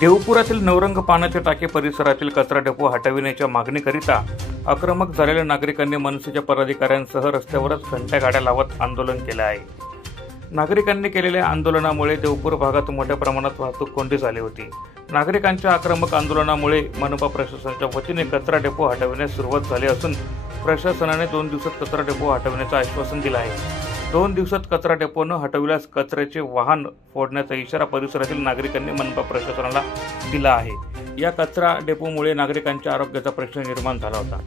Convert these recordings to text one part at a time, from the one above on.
देवपुरातील नवरंग पाण्याच्या टाकी परिसरातील कचरा डेपो हटविण्याच्या मागणीकरिता आक्रमक झालेल्या नागरिकांनी मनसेच्या पदाधिकाऱ्यांसह रस्त्यावरच घंटा गाड्या लावत आंदोलन केले आहे। नागरिकांनी केलेल्या आंदोलनामुळे देवपूर भागात मोठ्या प्रमाणात वाहतूक कोंडी झाली होती। नागरिकांच्या आक्रमक आंदोलनामुळे मनपा प्रशासनाच्या वतीने कचरा डेपो हटविण्यास सुरुवात झाली असून प्रशासनाने 2 दिवसात कचरा डेपो हटविण्याचे आश्वासन दिले आहे। 2 दिवसात कचरा डेपो न हटविल्यास कचऱ्याचे वाहन फोडण्याचा इशारा परिसरातील नागरिकांनी मनपा प्रशासनाला दिला आहे। या कचरा डेपोमुळे नागरिकांच्या आरोग्याचा प्रश्न निर्माण झाला होता।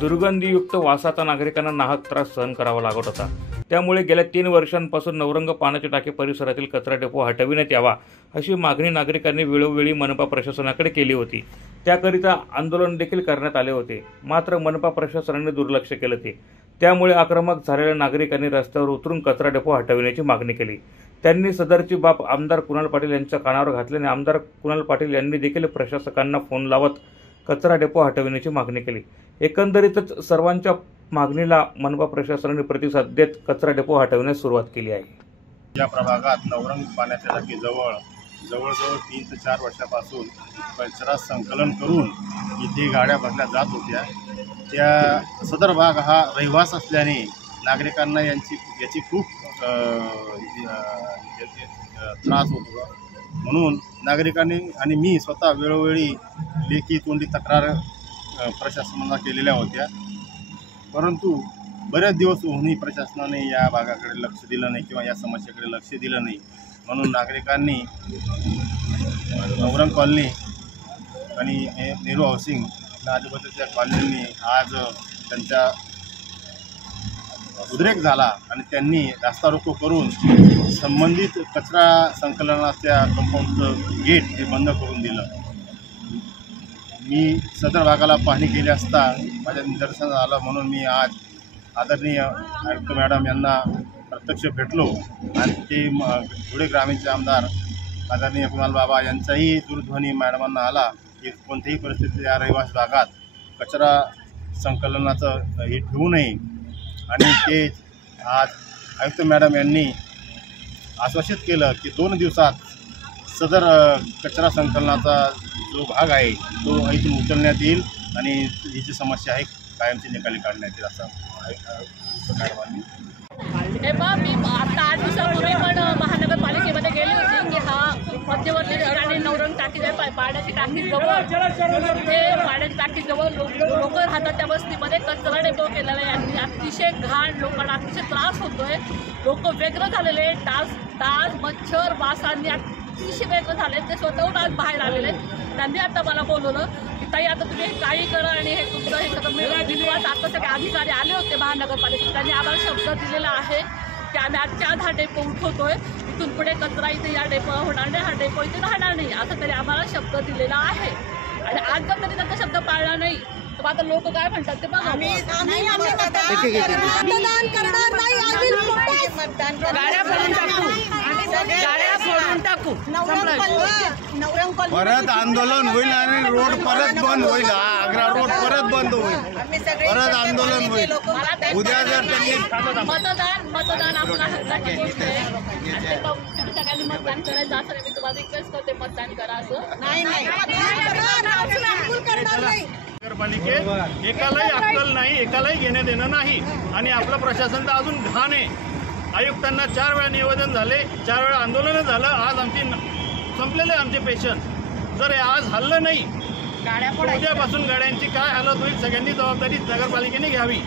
दुर्गंधीयुक्त वासाचा नागरिकांना नाहक त्रास सहन करावा लागत होता। त्यामुळे गेल्या 3 वर्षांपासून नवरंग पाण्याच्या टाकी परिसरातील कचरा डेपो हटविण्यात यावा अशी मागणी नागरिकांनी वेळोवेळी मनपा प्रशासनाकडे केली होती। त्याकरिता आंदोलन देखील करण्यात आले होते, मात्र मनपा प्रशासनाने दुर्लक्ष केले ते। त्यामुळे आक्रमक झालेल्या नागरिकांनी रस्त्यावर उतरून कचरा डेपो हटविण्याची मागणी केली। त्यांनी सदरची बाब आमदार कुणाल पाटील यांच्या कानावर घातल्याने आमदार कुणाल पाटील यांनी देखील प्रशासकांना फोन लावत कचरा डेपो हटविण्याची मागणी केली। एकंदरीतच सर्वांच्या मागणीला मनपा प्रशासनाने प्रतिसाद देत कचरा डेपो हटविण्यास सुरुवात केली आहे। या प्रभागात नवरंग पाण्याच्या टाकीजवळ जवळजवळ 3 ते 4 वर्षापासून कचरा संकलन करून इथे गाड्या भरल्या जात होत्या। त्या सदर भाग हा रहिवास असल्याने नागरिकांना याची खूप त्रास होतो। म्हणून नागरिकांनी आणि मी स्वतः वेळोवेळी लेखी तोंडी तक्रार प्रशासनाला केलेल्या होत्या, परंतु बरेच दिवस होऊनही प्रशासनाने या भागाकडे लक्ष दिलं नाही किंवा या समस्येकडे लक्ष दिलं नाही। म्हणून नागरिकांनी नवरंग कॉलनी आणि नेहरू हाऊसिंग आजूबाजूच्या कॉलनींनी आज त्यांचा उद्रेक झाला आणि त्यांनी रास्ता रोको करून संबंधित कचरा संकलनाच्या कंपाऊंडचं गेट हे बंद करून दिलं। मी सदर भागाला पाहणी केली असता माझ्या निदर्शनास आलं, म्हणून मी आज आदरणीय आयुक्त मॅडम यांना प्रत्यक्ष भेटलो आणि ते धुळे ग्रामीणचे आमदार आदरणीय कुणाल बाबा यांचाही दूरध्वनी मॅडमांना आला की कोणत्याही परिस्थितीत या रहिवास भागात कचरा संकलनाचं हे ठेवू नये। आणि ते आज आयुक्त मॅडम यांनी आश्वासित केलं की 2 दिवसात सदर कचरा संकलनाचा जो भाग आहे तो इथून उचलण्यात येईल आणि ही जी समस्या आहे कायमची निकाली काढण्यात येईल असं मॅडमांनी। हे बघ, मी आता 8 दिवसापूर्वी पण महानगरपालिकेमध्ये गेली होती की हा मध्यवर्ती ठिकाणी नवरंग टाकी पाण्याची टाकीजवळ ते पाण्याची टाकीजवळ लोक राहतात त्या वस्तीमध्ये कचरा डेपो केलेला आहे आणि अतिशय घाण, लोकांना अतिशय त्रास होतोय। लोक वेगळं झालेले, डास मच्छर वासांनी अतिशय वेगळं झाले। ते स्वतःहून आज बाहेर आलेले आहेत। त्यांनी आता मला बोलवलं की ताई आता तुम्ही हे काही करा आणि हे तुमचं हे सगळं मिळवा। आता सगळे अधिकारी आले होते महानगरपालिकेत, त्यांनी आम्हाला शब्द दिलेला आहे की आम्ही आजच्या आज हा डेपो उठवतोय, इथून पुढे कचरा इथे या डेपो होणार नाही, हा डेपो इथे राहणार नाही, असं तरी आम्हाला शब्द दिलेला आहे। आणि आज जर तरी त्यांचा शब्द पाळला नाही तर आता लोक काय म्हणतात ते बघा। परत आंदोलन होईल आणि रोड परत बंद होईल, आग्रा रोड परत बंद होईल, परत आंदोलन होईल। उद्या जर त्यांनी मतदान आपला हक्काची गोष्ट आहे, तुम्ही सगळ्यांनी मतदान करायचं असं मी तुम्हाला रिक्वेस्ट करते, मतदान करा असं नाही। नगरपालिकेत एकालाही अक्कल नाही, एकालाही घेणं देणं नाही आणि आपलं प्रशासन तर अजून घाण आहे। आयुक्तांना 4 वेळा निवेदन झाले, 4 वेळा आंदोलन झालं। आज संपलेले आमचे पेशंट जर आज हल्लं नाही, उद्यापासून गाड्यांची काय हालत होईल सगळ्यांनी जबाबदारी नगरपालिकेने घ्यावी।